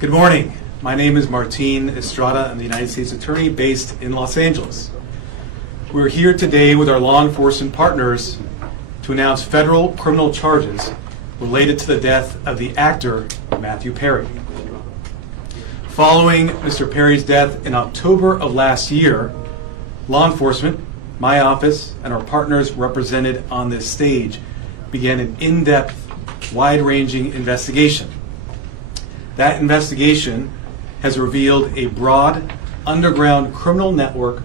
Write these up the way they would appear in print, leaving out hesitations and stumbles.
Good morning. My name is Martin Estrada. I'm the United States Attorney based in Los Angeles. We're here today with our law enforcement partners to announce federal criminal charges related to the death of the actor Matthew Perry. Following Mr. Perry's death in October of last year, law enforcement, my office, and our partners represented on this stage began an in-depth, wide-ranging investigation. That investigation has revealed a broad, underground criminal network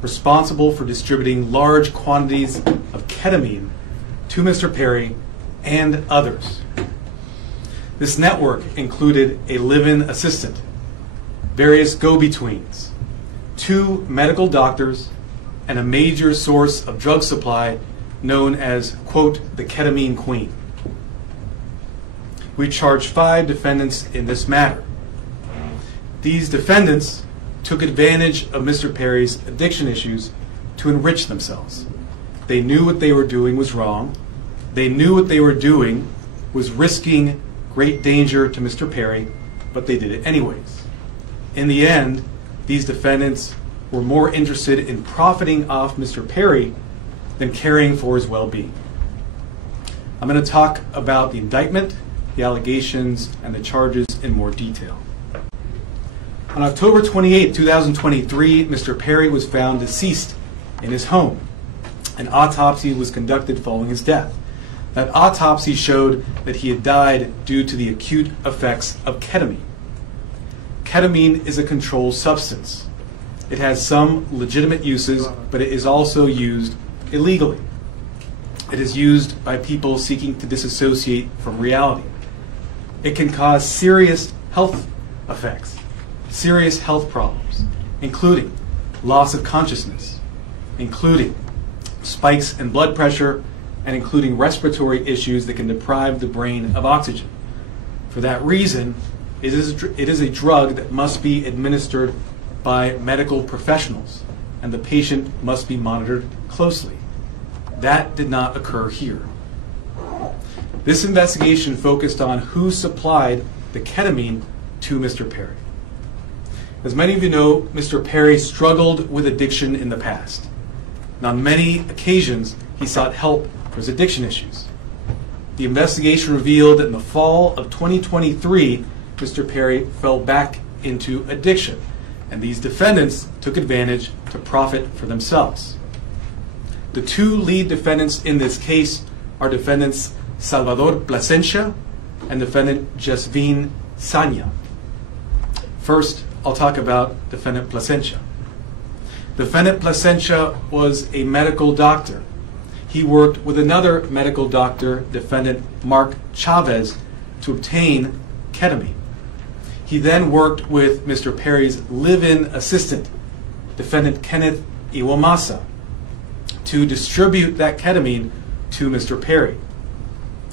responsible for distributing large quantities of ketamine to Mr. Perry and others. This network included a live-in assistant, various go-betweens, 2 medical doctors, and a major source of drug supply known as, quote, the ketamine queen. We charged 5 defendants in this matter. These defendants took advantage of Mr. Perry's addiction issues to enrich themselves. They knew what they were doing was wrong. They knew what they were doing was risking great danger to Mr. Perry, but they did it anyways. In the end, these defendants were more interested in profiting off Mr. Perry than caring for his well-being. I'm going to talk about the indictment, the allegations, and the charges in more detail. On October 28, 2023, Mr. Perry was found deceased in his home. An autopsy was conducted following his death. That autopsy showed that he had died due to the acute effects of ketamine. Ketamine is a controlled substance. It has some legitimate uses, but it is also used illegally. It is used by people seeking to disassociate from reality. It can cause serious health effects, serious health problems, including loss of consciousness, including spikes in blood pressure, and including respiratory issues that can deprive the brain of oxygen. For that reason, it is a drug that must be administered by medical professionals, and the patient must be monitored closely. That did not occur here. This investigation focused on who supplied the ketamine to Mr. Perry. As many of you know, Mr. Perry struggled with addiction in the past. And on many occasions, he sought help for his addiction issues. The investigation revealed that in the fall of 2023, Mr. Perry fell back into addiction, and these defendants took advantage to profit for themselves. The 2 lead defendants in this case are defendants Salvador Plasencia and defendant Jasvin Sanya. First, I'll talk about defendant Plasencia. Defendant Plasencia was a medical doctor. He worked with another medical doctor, defendant Mark Chavez, to obtain ketamine. He then worked with Mr. Perry's live-in assistant, defendant Kenneth Iwamasa, to distribute that ketamine to Mr. Perry.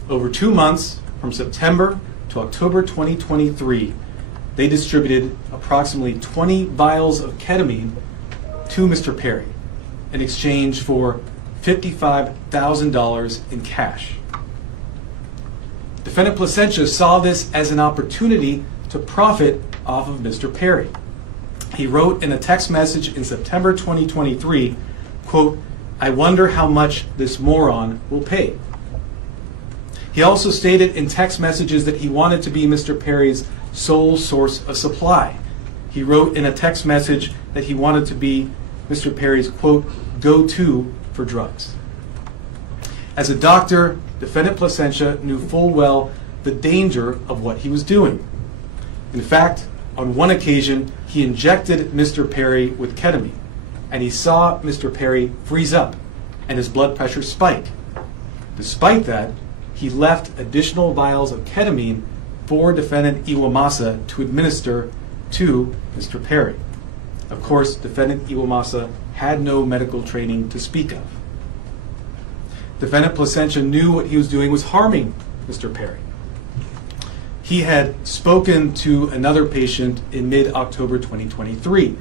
Over 2 months, from September to October 2023, they distributed approximately 20 vials of ketamine to Mr. Perry in exchange for $55,000 in cash. Defendant Plasencia saw this as an opportunity to profit off of Mr. Perry. He wrote in a text message in September 2023, quote, "I wonder how much this moron will pay." He also stated in text messages that he wanted to be Mr. Perry's sole source of supply. He wrote in a text message that he wanted to be Mr. Perry's, quote, go-to for drugs. As a doctor, defendant Plasencia knew full well the danger of what he was doing. In fact, on one occasion, he injected Mr. Perry with ketamine, and he saw Mr. Perry freeze up and his blood pressure spike. Despite that, he left additional vials of ketamine for defendant Iwamasa to administer to Mr. Perry. Of course, defendant Iwamasa had no medical training to speak of. Defendant Plasencia knew what he was doing was harming Mr. Perry. He had spoken to another patient in mid-October 2023,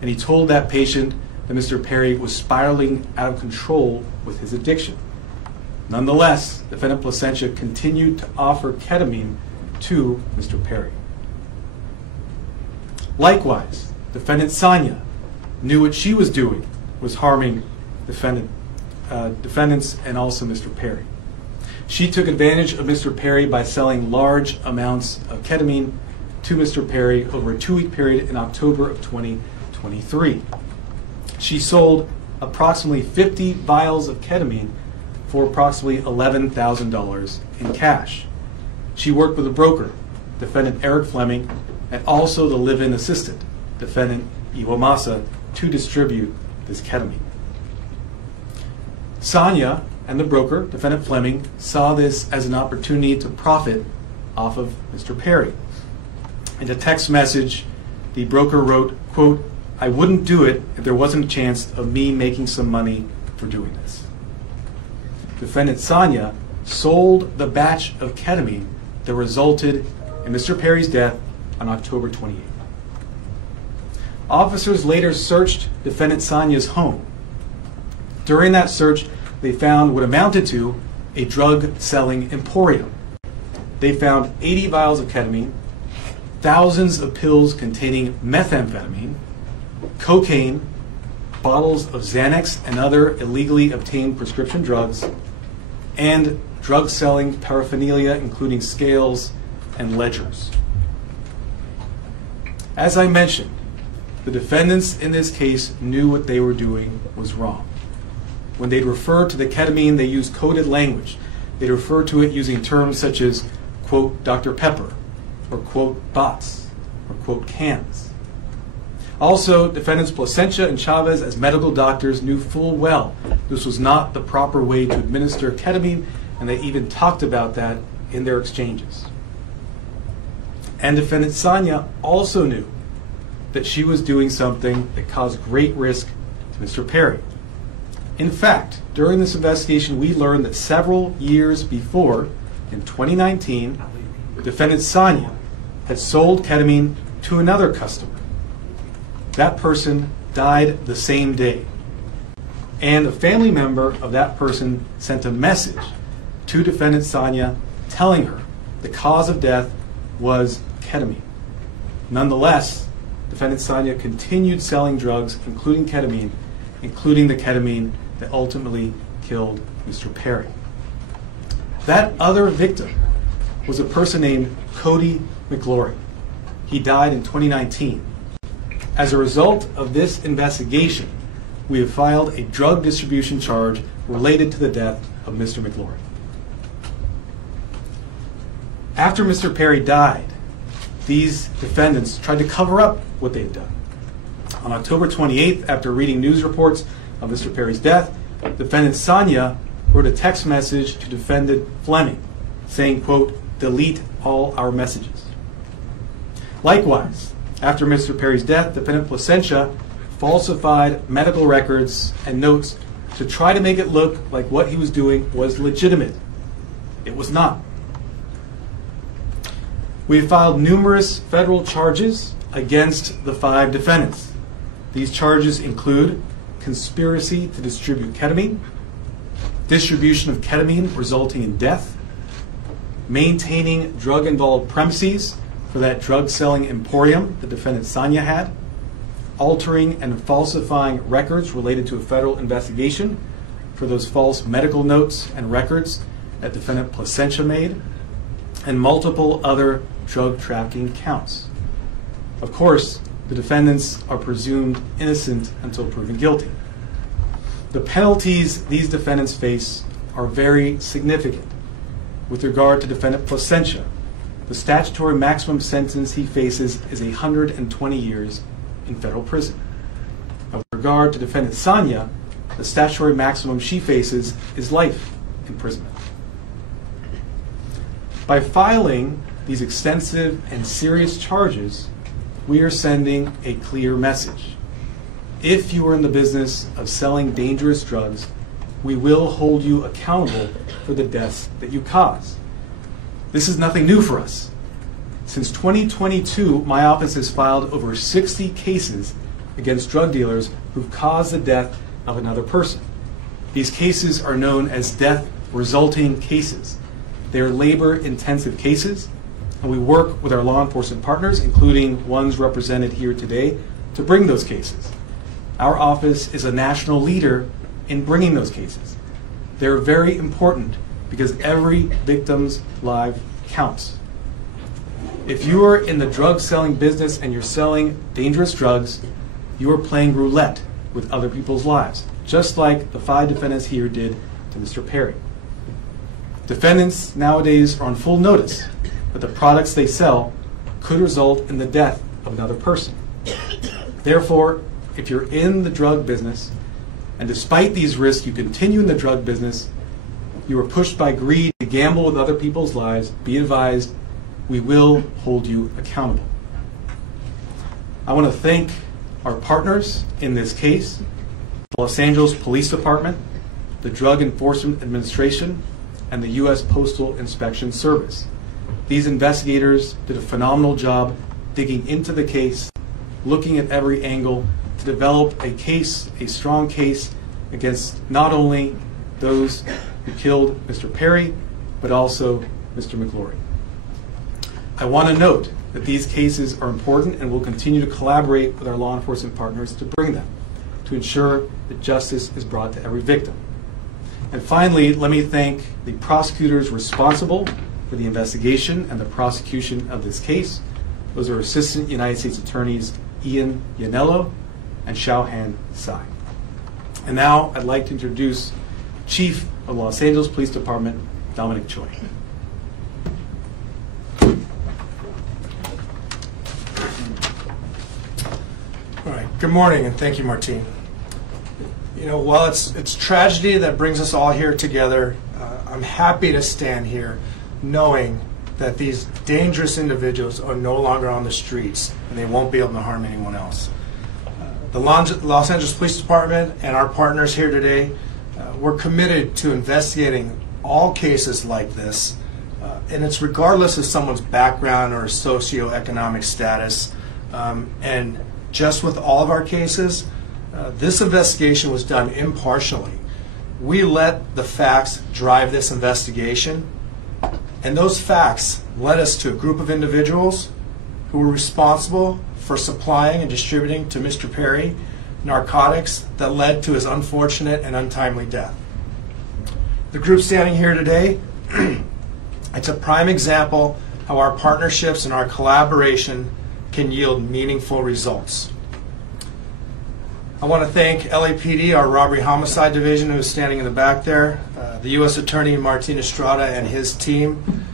and he told that patient that Mr. Perry was spiraling out of control with his addiction. Nonetheless, defendant Plasencia continued to offer ketamine to Mr. Perry. Likewise, defendant Sonia knew what she was doing was harming defendants and also Mr. Perry. She took advantage of Mr. Perry by selling large amounts of ketamine to Mr. Perry over a 2-week period in October of 2023. She sold approximately 50 vials of ketamine for approximately $11,000 in cash. She worked with a broker, defendant Eric Fleming, and also the live-in assistant, defendant Iwamasa, to distribute this ketamine. Sonia and the broker, defendant Fleming, saw this as an opportunity to profit off of Mr. Perry. In a text message, the broker wrote, quote, "I wouldn't do it if there wasn't a chance of me making some money for doing this." Defendant Sonia sold the batch of ketamine that resulted in Mr. Perry's death on October 28th. Officers later searched defendant Sonia's home. During that search, they found what amounted to a drug-selling emporium. They found 80 vials of ketamine, thousands of pills containing methamphetamine, cocaine, bottles of Xanax and other illegally obtained prescription drugs, and drug-selling paraphernalia including scales and ledgers. As I mentioned, the defendants in this case knew what they were doing was wrong. When they'd refer to the ketamine, they used coded language. They'd refer to it using terms such as, quote, Dr. Pepper, or quote, bots, or quote, cans. Also, defendants Placencia and Chavez, as medical doctors, knew full well this was not the proper way to administer ketamine, and they even talked about that in their exchanges. And defendant Sonia also knew that she was doing something that caused great risk to Mr. Perry. In fact, during this investigation, we learned that several years before, in 2019, defendant Sonia had sold ketamine to another customer. That person died the same day. And a family member of that person sent a message to defendant Sonia telling her the cause of death was ketamine. Nonetheless, defendant Sonia continued selling drugs, including the ketamine that ultimately killed Mr. Perry. That other victim was a person named Cody McLaurin. He died in 2019. As a result of this investigation, we have filed a drug distribution charge related to the death of Mr. McLaurin. After Mr. Perry died, these defendants tried to cover up what they had done. On October 28th, after reading news reports of Mr. Perry's death, defendant Sonia wrote a text message to defendant Fleming saying, quote, delete all our messages. Likewise, after Mr. Perry's death, defendant Placencia falsified medical records and notes to try to make it look like what he was doing was legitimate. It was not. We have filed numerous federal charges against the 5 defendants. These charges include conspiracy to distribute ketamine, distribution of ketamine resulting in death, maintaining drug-involved premises for that drug-selling emporium the defendant Sonia had, altering and falsifying records related to a federal investigation for those false medical notes and records that defendant Placencia made, and multiple other drug trafficking counts. Of course, the defendants are presumed innocent until proven guilty. The penalties these defendants face are very significant. With regard to defendant Placencia, the statutory maximum sentence he faces is 120 years in federal prison. With regard to defendant Sonia, the statutory maximum she faces is life imprisonment. By filing these extensive and serious charges, we are sending a clear message. If you are in the business of selling dangerous drugs, we will hold you accountable for the deaths that you cause. This is nothing new for us. Since 2022, my office has filed over 60 cases against drug dealers who've caused the death of another person. These cases are known as death resulting cases. They are labor-intensive cases, and we work with our law enforcement partners, including ones represented here today, to bring those cases. Our office is a national leader in bringing those cases. They're very important because every victim's life counts. If you are in the drug selling business and you're selling dangerous drugs, you are playing roulette with other people's lives, just like the 5 defendants here did to Mr. Perry. Defendants nowadays are on full notice that the products they sell could result in the death of another person. Therefore, if you're in the drug business, and despite these risks you continue in the drug business, you are pushed by greed to gamble with other people's lives, be advised, we will hold you accountable. I want to thank our partners in this case, the Los Angeles Police Department, the Drug Enforcement Administration, and the U.S. Postal Inspection Service. These investigators did a phenomenal job digging into the case, looking at every angle to develop a case, a strong case, against not only those who killed Mr. Perry, but also Mr. McGlory. I want to note that these cases are important and will continue to collaborate with our law enforcement partners to bring them, to ensure that justice is brought to every victim. And finally, let me thank the prosecutors responsible for the investigation and the prosecution of this case. Those are Assistant United States Attorneys Ian Yanello and Xiaohan Tsai. And now I'd like to introduce Chief of Los Angeles Police Department, Dominic Choi. All right. Good morning, and thank you, Martine. You know, while it's tragedy that brings us all here together, I'm happy to stand here knowing that these dangerous individuals are no longer on the streets and they won't be able to harm anyone else. The Los Angeles Police Department and our partners here today, we're committed to investigating all cases like this, and it's regardless of someone's background or socioeconomic status. And just with all of our cases, this investigation was done impartially. We let the facts drive this investigation, and those facts led us to a group of individuals who were responsible for supplying and distributing to Mr. Perry narcotics that led to his unfortunate and untimely death. The group standing here today, it's a prime example how our partnerships and our collaboration can yield meaningful results. I want to thank LAPD, our Robbery Homicide Division, who is standing in the back there, the U.S. Attorney Martin Estrada and his team,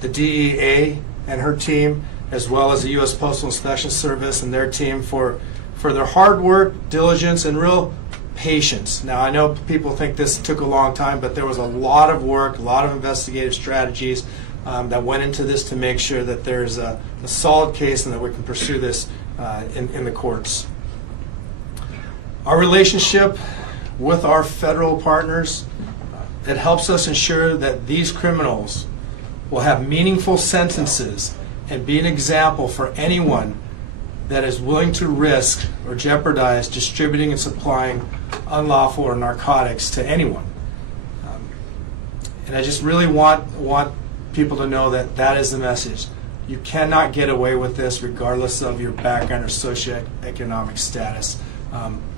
the DEA and her team, as well as the U.S. Postal Inspection Service and their team for their hard work, diligence, and real patience. Now, I know people think this took a long time, but there was a lot of work, a lot of investigative strategies that went into this to make sure that there's a solid case and that we can pursue this in the courts. Our relationship with our federal partners, it helps us ensure that these criminals will have meaningful sentences and be an example for anyone that is willing to risk or jeopardize distributing and supplying unlawful or narcotics to anyone. And I just really want people to know that that is the message. You cannot get away with this regardless of your background or socioeconomic status.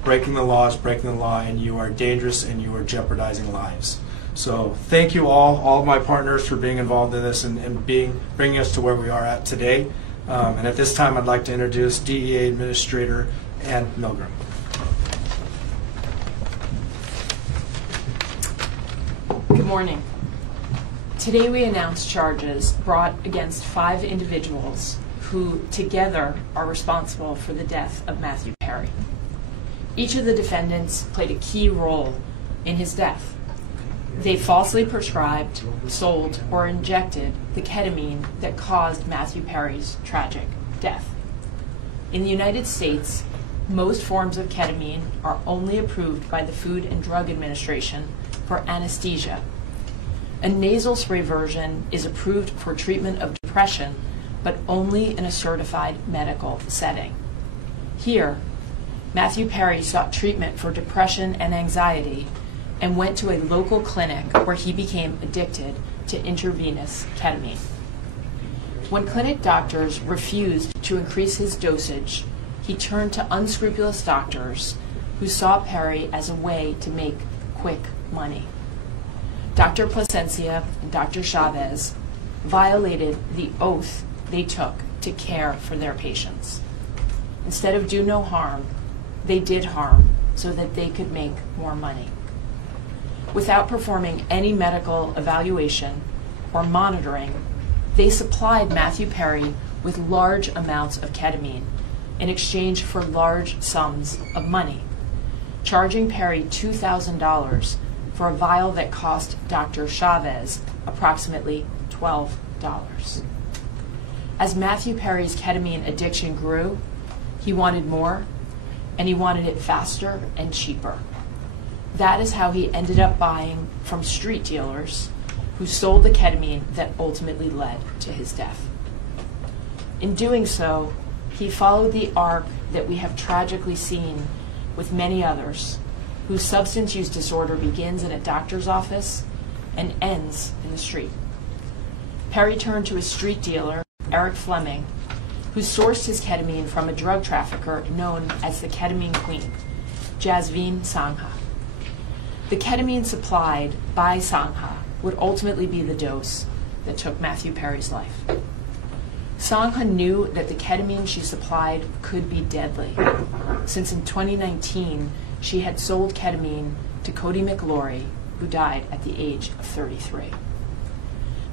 Breaking the law is breaking the law, and you are dangerous and you are jeopardizing lives. So thank you all of my partners, for being involved in this and bringing us to where we are at today. And at this time, I'd like to introduce DEA Administrator Ann Milgram. Good morning. Today we announced charges brought against 5 individuals who together are responsible for the death of Matthew Perry. Each of the defendants played a key role in his death. They falsely prescribed, sold, or injected the ketamine that caused Matthew Perry's tragic death. In the United States, most forms of ketamine are only approved by the Food and Drug Administration for anesthesia. A nasal spray version is approved for treatment of depression, but only in a certified medical setting. Here, Matthew Perry sought treatment for depression and anxiety and went to a local clinic where he became addicted to intravenous ketamine. When clinic doctors refused to increase his dosage, he turned to unscrupulous doctors who saw Perry as a way to make quick money. Dr. Plasencia and Dr. Chavez violated the oath they took to care for their patients. Instead of do no harm, they did harm so that they could make more money. Without performing any medical evaluation or monitoring, they supplied Matthew Perry with large amounts of ketamine in exchange for large sums of money, charging Perry $2,000 for a vial that cost Dr. Chavez approximately $12. As Matthew Perry's ketamine addiction grew, he wanted more, and he wanted it faster and cheaper. That is how he ended up buying from street dealers who sold the ketamine that ultimately led to his death. In doing so, he followed the arc that we have tragically seen with many others, whose substance use disorder begins in a doctor's office and ends in the street. Perry turned to his street dealer, Eric Fleming, who sourced his ketamine from a drug trafficker known as the Ketamine Queen, Jasveen Sangha. The ketamine supplied by Sangha would ultimately be the dose that took Matthew Perry's life. Sangha knew that the ketamine she supplied could be deadly, since in 2019 she had sold ketamine to Cody McLaury, who died at the age of 33.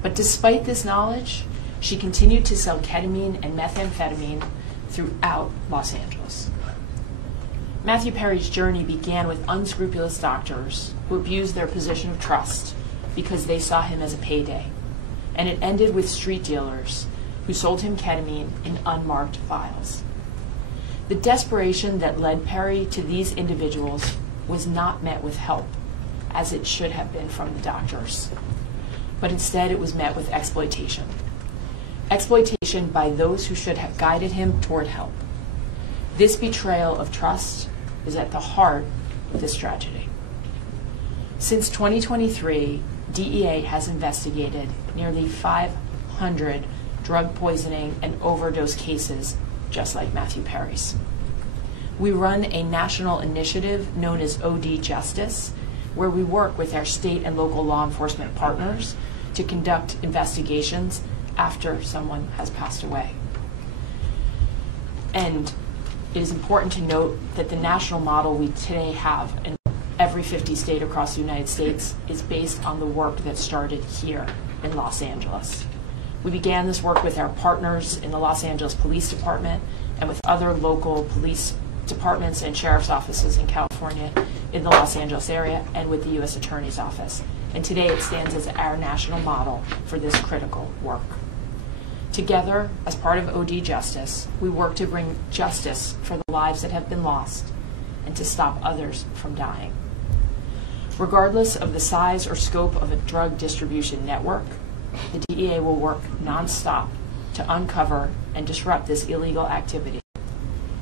But despite this knowledge, she continued to sell ketamine and methamphetamine throughout Los Angeles. Matthew Perry's journey began with unscrupulous doctors who abused their position of trust because they saw him as a payday, and it ended with street dealers who sold him ketamine in unmarked vials. The desperation that led Perry to these individuals was not met with help, as it should have been from the doctors, but instead it was met with exploitation. Exploitation by those who should have guided him toward help. This betrayal of trust is at the heart of this tragedy. Since 2023, DEA has investigated nearly 500 drug poisoning and overdose cases just like Matthew Perry's. We run a national initiative known as OD Justice, where we work with our state and local law enforcement partners to conduct investigations after someone has passed away. And it is important to note that the national model we today have in every 50 state across the United States is based on the work that started here in Los Angeles. We began this work with our partners in the Los Angeles Police Department and with other local police departments and sheriff's offices in California, in the Los Angeles area, and with the U.S. Attorney's Office. And today it stands as our national model for this critical work. Together, as part of OD Justice, we work to bring justice for the lives that have been lost and to stop others from dying. Regardless of the size or scope of a drug distribution network, the DEA will work nonstop to uncover and disrupt this illegal activity,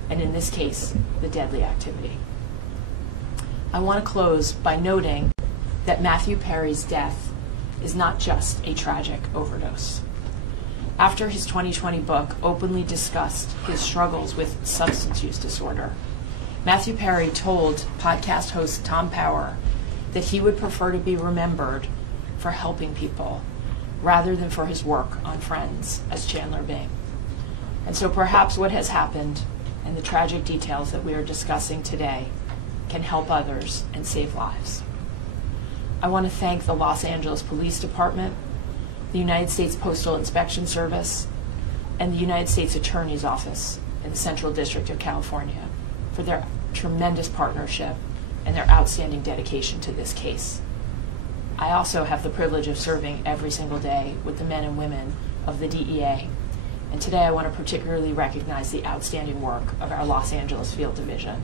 and in this case, the deadly activity. I want to close by noting that Matthew Perry's death is not just a tragic overdose. After his 2020 book openly discussed his struggles with substance use disorder, Matthew Perry told podcast host Tom Power that he would prefer to be remembered for helping people rather than for his work on Friends as Chandler Bing. And so perhaps what has happened and the tragic details that we are discussing today can help others and save lives. I want to thank the Los Angeles Police Department, the United States Postal Inspection Service, and the United States Attorney's Office in the Central District of California for their tremendous partnership and their outstanding dedication to this case. I also have the privilege of serving every single day with the men and women of the DEA, and today I want to particularly recognize the outstanding work of our Los Angeles Field Division,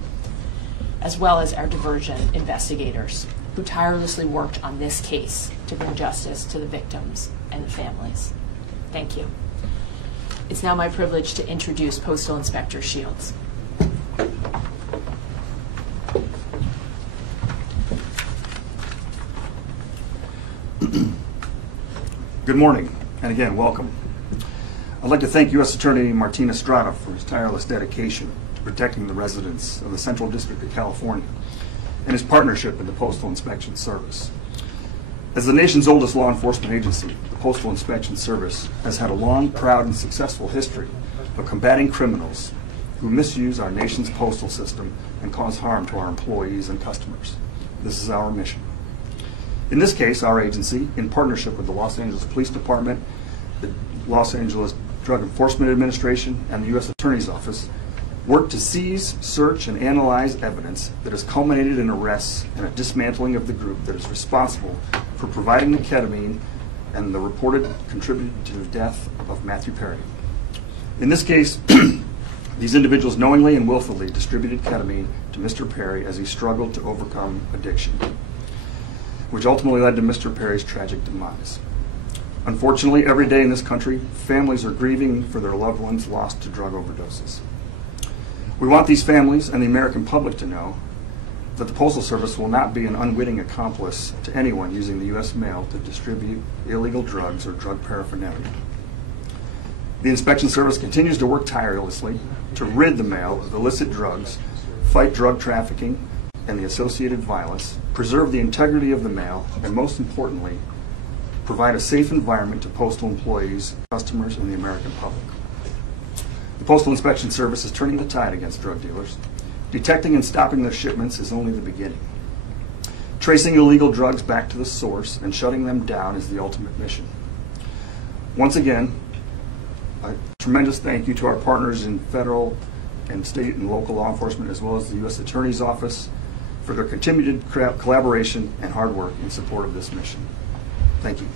as well as our diversion investigators who tirelessly worked on this case to bring justice to the victims and the families. Thank you. It's now my privilege to introduce Postal Inspector Shields. Good morning, and again, welcome. I'd like to thank U.S. Attorney Martin Estrada for his tireless dedication to protecting the residents of the Central District of California and his partnership in the Postal Inspection Service. As the nation's oldest law enforcement agency, the Postal Inspection Service has had a long, proud, and successful history of combating criminals who misuse our nation's postal system and cause harm to our employees and customers. This is our mission. In this case, our agency, in partnership with the Los Angeles Police Department, the Los Angeles Drug Enforcement Administration, and the U.S. Attorney's Office, worked to seize, search, and analyze evidence that has culminated in arrests and a dismantling of the group that is responsible for providing the ketamine and the reported contributed to the death of Matthew Perry. In this case, these individuals knowingly and willfully distributed ketamine to Mr. Perry as he struggled to overcome addiction, which ultimately led to Mr. Perry's tragic demise. Unfortunately, every day in this country, families are grieving for their loved ones lost to drug overdoses. We want these families and the American public to know that the Postal Service will not be an unwitting accomplice to anyone using the U.S. mail to distribute illegal drugs or drug paraphernalia. The Inspection Service continues to work tirelessly to rid the mail of illicit drugs, fight drug trafficking and the associated violence, preserve the integrity of the mail, and most importantly, provide a safe environment to postal employees, customers, and the American public. The Postal Inspection Service is turning the tide against drug dealers. Detecting and stopping their shipments is only the beginning. Tracing illegal drugs back to the source and shutting them down is the ultimate mission. Once again, a tremendous thank you to our partners in federal and state and local law enforcement, as well as the U.S. Attorney's Office, for their continued collaboration and hard work in support of this mission. Thank you.